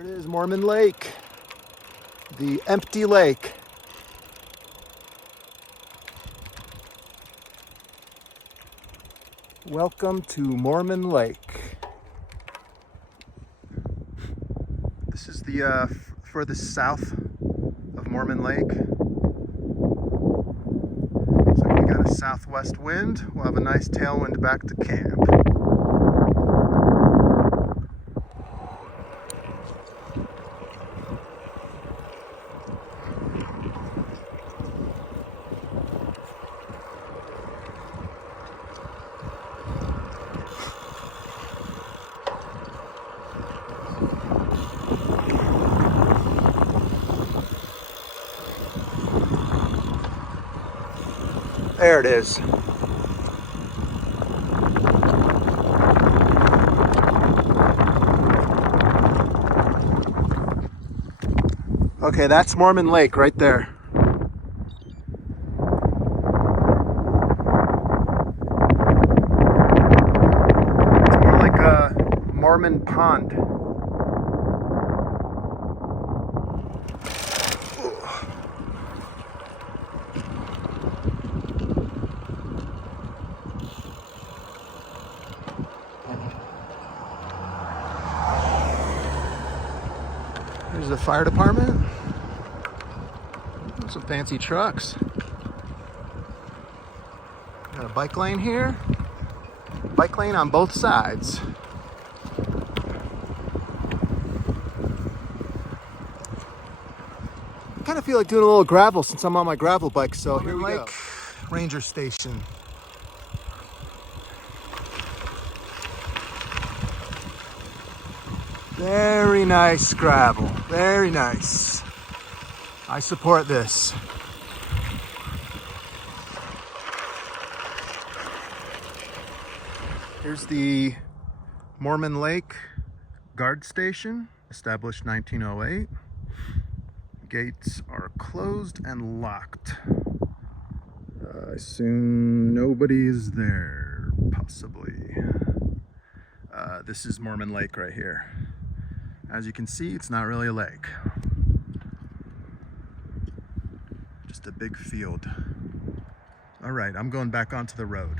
There it is, Mormon Lake, the empty lake. Welcome to Mormon Lake. This is the furthest south of Mormon Lake. So we got a southwest wind. We'll have a nice tailwind back to camp. There it is. Okay, that's Mormon Lake right there. It's more like a Mormon pond. There's the fire department. Some fancy trucks. Got a bike lane here. Bike lane on both sides. I kind of feel like doing a little gravel since I'm on my gravel bike, so here we go. Ranger Station. Very nice gravel, very nice. I support this. Here's the Mormon Lake Guard Station, established 1908. Gates are closed and locked. I assume nobody is there, possibly. This is Mormon Lake right here. As you can see, it's not really a lake. Just a big field. All right, I'm going back onto the road.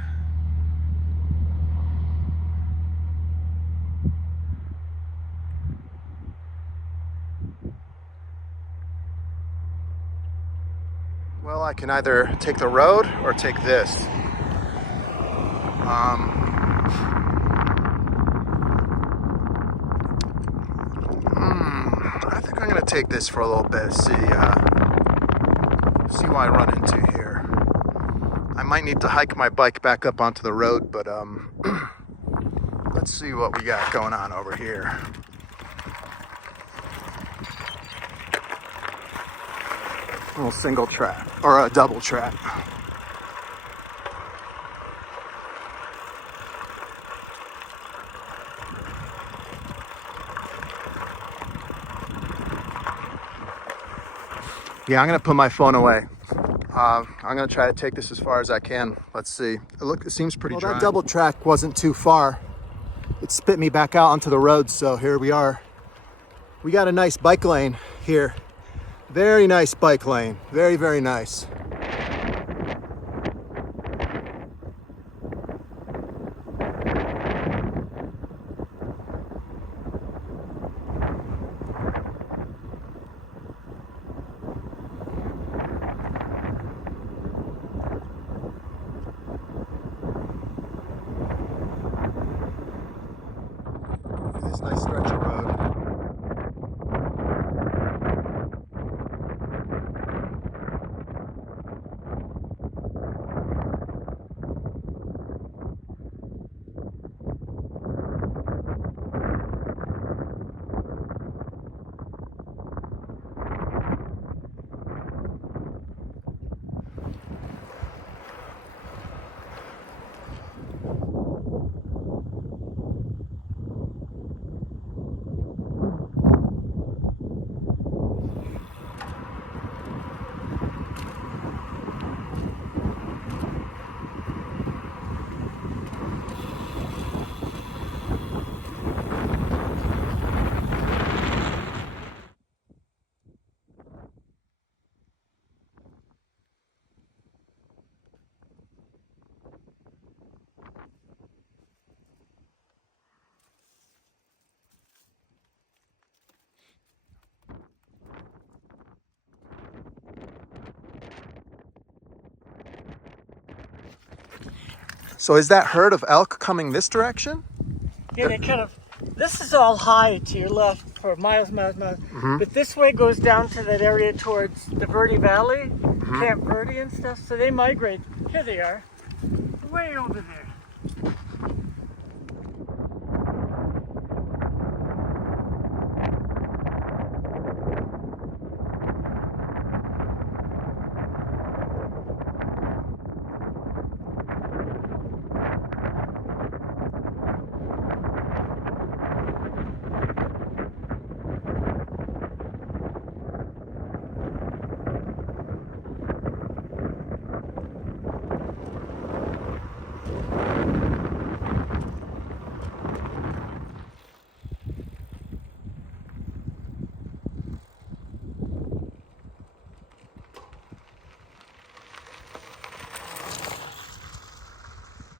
Well, I can either take the road or take this. I think I'm gonna take this for a little bit, see what I run into here. I might need to hike my bike back up onto the road, but let's see what we got going on over here. A little single track, or a double track. Yeah, I'm gonna put my phone away. I'm gonna try to take this as far as I can. Let's see. It seems pretty dry. That double track wasn't too far. It spit me back out onto the road, so here we are. We got a nice bike lane here. Very nice bike lane. Very, very nice. This nice stretch of road. So is that herd of elk coming this direction? Yeah, they kind of, this is all high to your left for miles. But this way goes down to that area towards the Verde Valley, Camp Verde and stuff. So they migrate. Here they are, way over there.